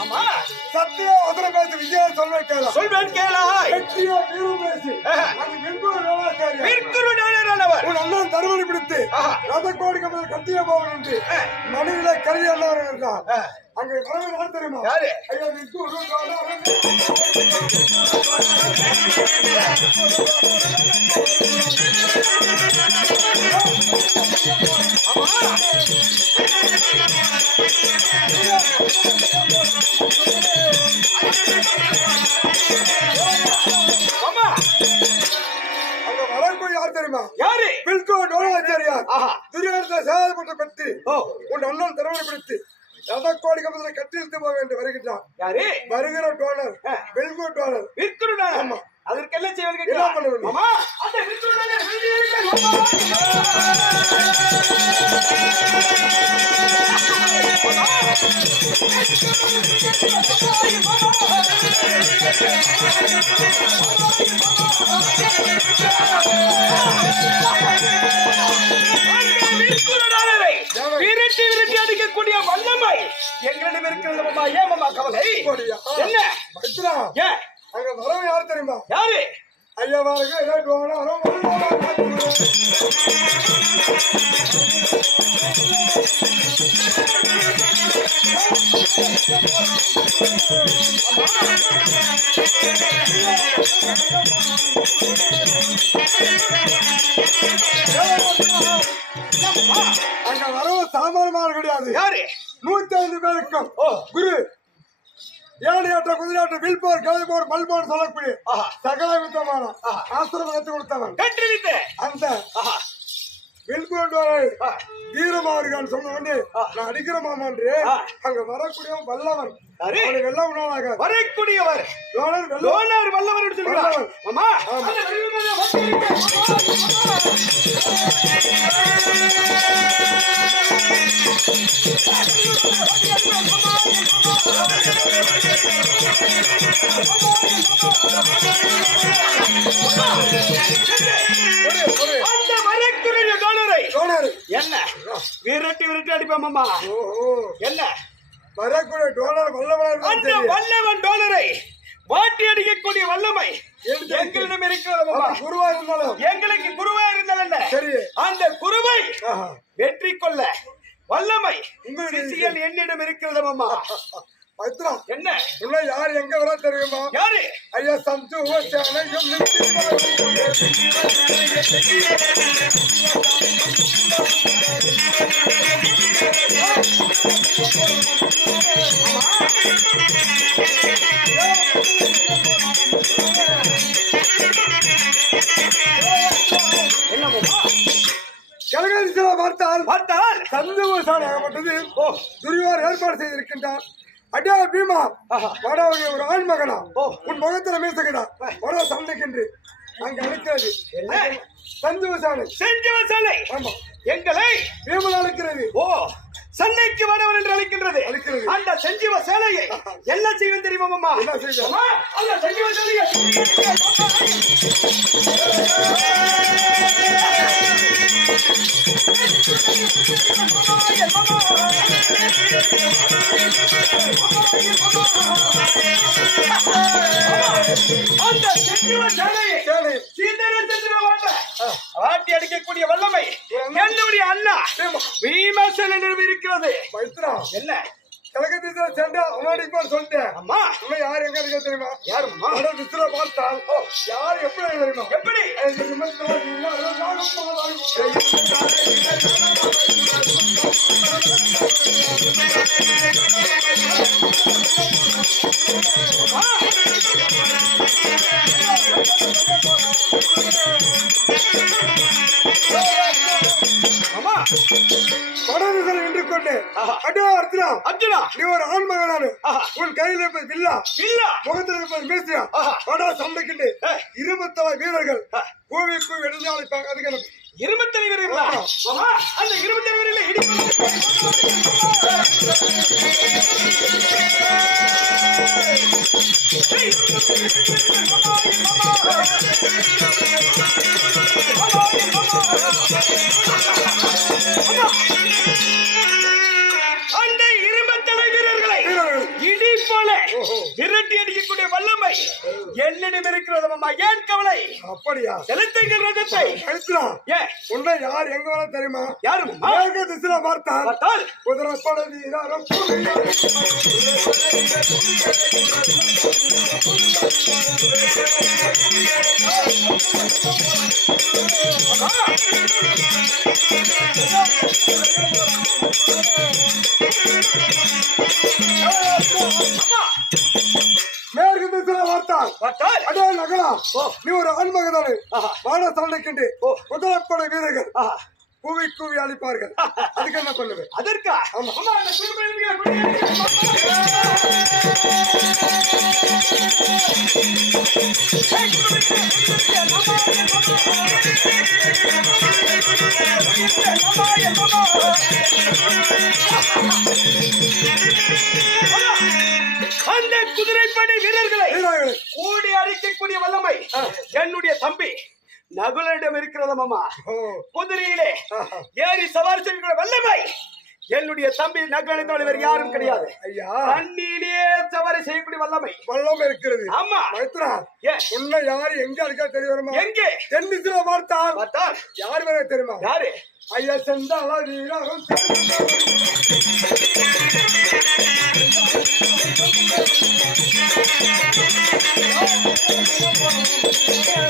ஆமா சத்தியா உதர பேசி விஜயம் சொல்ல கேள சொல்வேன் கேளாய் வெற்றியா வீரம் பேசி. அது வெண்பூர் வேளாச்சாரியா விற்குரு ஞானவர் உன் அண்ணன் தருமணி பிடித்து ஆஹா. ரத கோடி கப்பல் கட்டிய போவன் என்று. மனுவில கருதி. அங்க யார் தெரியுமா யாரு? ஐயா விற்குரு வேளாச்சாரியா. தெரியுமா யாரு? வில்கோ டோலாச்சாரியார். துரியோதன சேதப்பட்ட பெற்று உன் அண்ணன் தருமணி பிடித்து ரத கோடி கப்பலை கட்டி இழுத்து போக என்று வருகின்றான். யாரு? வருகிற டோனர். வெல்கோ டோனர். ஞானம் ஆமா. அதற்கு என்ன செய்வது என்ன? பண்ண வேண்டும்? அந்த அடிக்கக்கூடிய வல்லமை எங்களிடம் இருக்கிறது மாமா ஏன் மாமா கவலை என்ன ஏன் அங்க யார் தெரியுமா யாரு ஐயா வாருங்க ஏதோ அங்க வரவு சாமானியமான கிடையாது. யாரு? நூத்தி ஐந்து பேருக்கும் குரு ஏழையாட்ட குதிரையாட்ட வில்போர் கவிப்போர் பல்போர் சொல்லக்கூடிய சகல விதமான ஆசிரமம் கற்றுக் கொடுத்தவன். அந்த ஆ. வீரமாறுகான் சொன்ன உடனே நான் அடிக்கிற மாமான்று. அங்க வரக்கூடியவன் வல்லவன். வெல்ல உணவாக. வரக்கூடியவர். லோனார் வல்லவர் சொல்கிறார். மாமா. ஆமா. விரட்டி அடிப்பேன் மாமா என்ன? வரக்கூடிய டோலர் வல்லவனாக அந்த வல்லவன் டோலரை வாட்டி அடிக்கக்கூடிய வல்லமை எங்களிடம் இருக்கிறது குருவா இருந்தாலும். எங்களுக்கு குருவா இருந்தால் சரி. அந்த குருவை. வெற்றி கொள்ள வல்லமை சிசியல் என்னிடம் இருக்கிறது மாமா. பத்ரா. என்ன? உள்ள யார் எங்க வர தெரியுமா? யாரு? ஐயா சந்து ஓச்சானையும் கலகரிசில பார்த்தால் பார்த்தால் சந்து ஓசானை ஆகப்பட்டது ஓ துரியோர் ஏற்பாடு செய்திருக்கின்றார். அடியா பீமா. வடவகை ஒரு ஆண் மகனா ஓ. உன் முகத்துல மீசுகிறா வட சண்டைக்கின்று அங்க அழைக்கிறது என்ன? சந்து ஓசானை செஞ்சவ சலை ஆமா. எங்களை பீமன் அழைக்கிறது. ஓ சண்டைக்கு வரவன் என்று அழைக்கின்றது. அழைக்கிறது. அந்த செஞ்சீவ சேலையை என்ன செய்வேன் தெரியுமா மாமா? என்ன செய்வேன்? மாமா, அந்த செஞ்சீவ சேலையை. அந்த சேலையை சேனை. சீதர வாட்ட வாட்டி அடிக்கக்கூடிய வல்லமை. என்னுடைய அண்ணா பீமசனிடம் இருக்கிறது. மைத்ரா. என்ன? கலகத்தீசல சென்றா அவனாடி போய் சொல்லிட்டேன். அம்மா. உன்னை யார் எங்க இருக்க தெரியுமா? யாரும்மா? வட திசுல பார்த்தால் யார் எப்படி தெரியுமா? எப்படி? ஐந்து நிமிஷத்துல வடதிசையில் நின்று கொண்டு. அடே அர்ஜுனா. அர்ஜுனா. நீ ஒரு ஆண் மகனானு. உன் கையில் இருப்பது வில்லா. இல்ல முகத்தில் இருப்பது மீசியா. வட சண்டைக்கிட்டு ஏ. இருபத்தல வீரர்கள். கூவி கூவி அழைப்பாங்க அதுக்கு எனக்கு இருபத்தனை வீரர்களா? அந்த இருபத்தனை வீரர்களை இடிப்பது அந்த என்னிடம் இருக்கிறது மாமா ஏன் கவலை? அப்படியா? செலுத்துங்கள் ரதத்தை மைத்ரா ஏன் உன்னை யார் எங்க வர தெரியுமா? யாரு மேற்கு திசையில பார்த்தால் பார்த்தால்? குதிரைப்பட வீரரும் அம்மா அடே நகரா ஓ. நீ ஒரு ஆண்மகதானே ஆஹா. வாட சண்டைக்கிண்டு ஓ. குதிரைப்பட வீரர்கள். கூவி கூவி அழிப்பார்கள் அதுக்கு என்ன பண்ணுவேன் அதற்கா அந்த குதிரைப்படை அழிக்கக்கூடிய வல்லமை. என்னுடைய தம்பி நகுலனிடம் இருக்கிறது மாமா. குதிரையிலே. ஏறி சவாரி செய்கிற வல்லமை. என்னுடைய தம்பி நகுலனை தவிர வேறு யாரும் கிடையாது. ஐயா. தண்ணியிலே சவாரி செய்யக்கூடிய வல்லமை. வல்லம் இருக்கிறது. ஆமா. மைத்ரா ஏ. உன்னை யாரு எங்க அடிக்க தெரியுமா எங்கே? தென் திசையில பார்த்தால். பார்த்தால். யார் வேற தெரியுமா? யாரு? ஐயா செந்தாள வீரரும் Thank you.